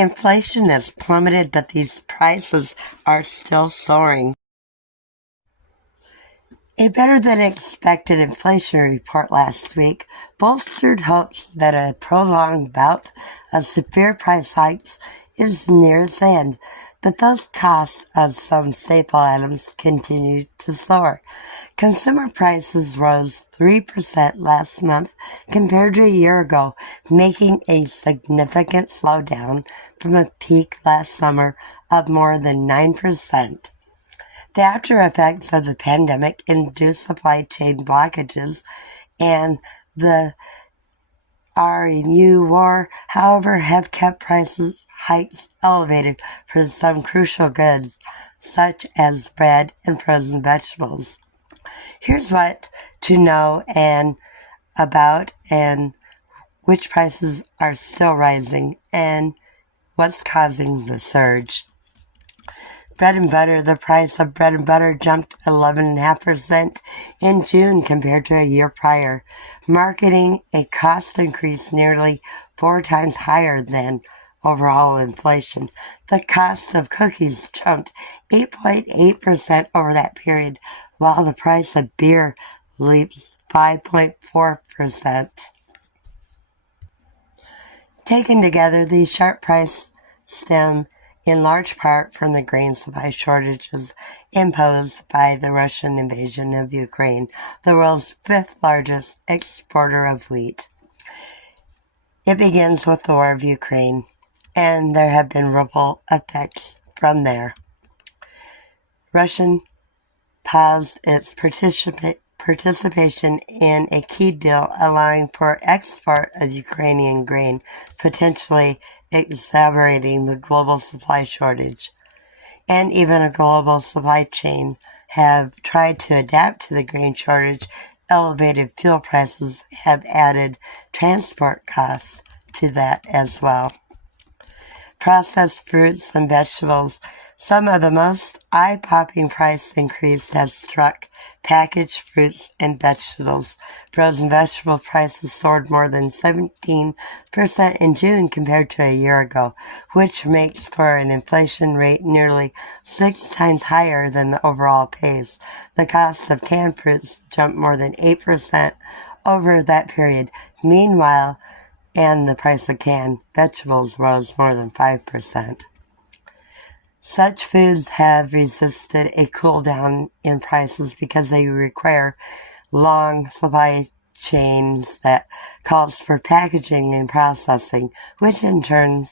Inflation has plummeted, but these prices are still soaring. A better-than-expected inflation report last week bolstered hopes that a prolonged bout of severe price hikes is near its end, but those costs of some staple items continue to soar. Consumer prices rose 3% last month compared to a year ago, making a significant slowdown from a peak last summer of more than 9%. The after effects of the pandemic induced supply chain blockages and the Iran war, however, have kept prices hikes elevated for some crucial goods, such as bread and frozen vegetables. Here's what to know about and which prices are still rising and what's causing the surge. Bread and butter. The price of bread and butter jumped 11.5% in June compared to a year prior, marking a cost increase nearly 4 times higher than overall inflation. The cost of cookies jumped 8.8% over that period, while the price of beer leaps 5.4%. Taken together, these sharp prices stem in large part from the grain supply shortages imposed by the Russian invasion of Ukraine, the world's 5th largest exporter of wheat. It begins with the war of Ukraine, and there have been ripple effects from there. Russia paused its participation in a key deal allowing for export of Ukrainian grain, potentially exacerbating the global supply shortage. And even a global supply chain have tried to adapt to the grain shortage. Elevated fuel prices have added transport costs to that as well. Processed fruits and vegetables. Some of the most eye-popping price increase have struck packaged fruits and vegetables. Frozen vegetable prices soared more than 17% in June compared to a year ago, which makes for an inflation rate nearly 6 times higher than the overall pace. The cost of canned fruits jumped more than 8% over that period. Meanwhile, and the price of canned vegetables rose more than 5%. Such foods have resisted a cool down in prices because they require long supply chains that calls for packaging and processing, which in turn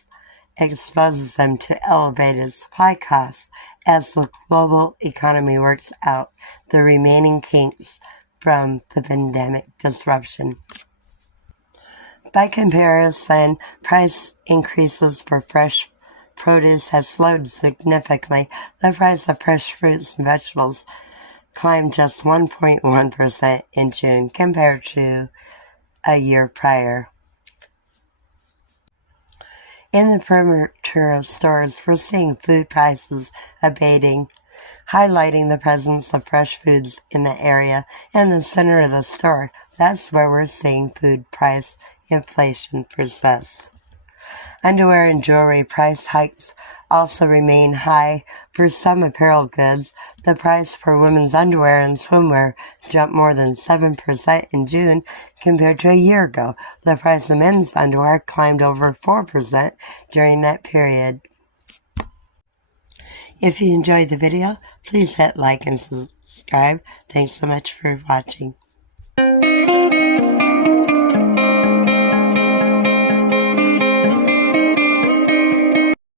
exposes them to elevated supply costs as the global economy works out the remaining kinks from the pandemic disruption. By comparison, price increases for fresh produce have slowed significantly. The price of fresh fruits and vegetables climbed just 1.1% in June compared to a year prior. In the perimeter of stores, we're seeing food prices abating, highlighting the presence of fresh foods in the area. In the center of the store, that's where we're seeing food price inflation persist. Underwear and jewelry price hikes also remain high for some apparel goods. The price for women's underwear and swimwear jumped more than 7% in June compared to a year ago. The price of men's underwear climbed over 4% during that period. If you enjoyed the video, please hit like and subscribe. Thanks so much for watching.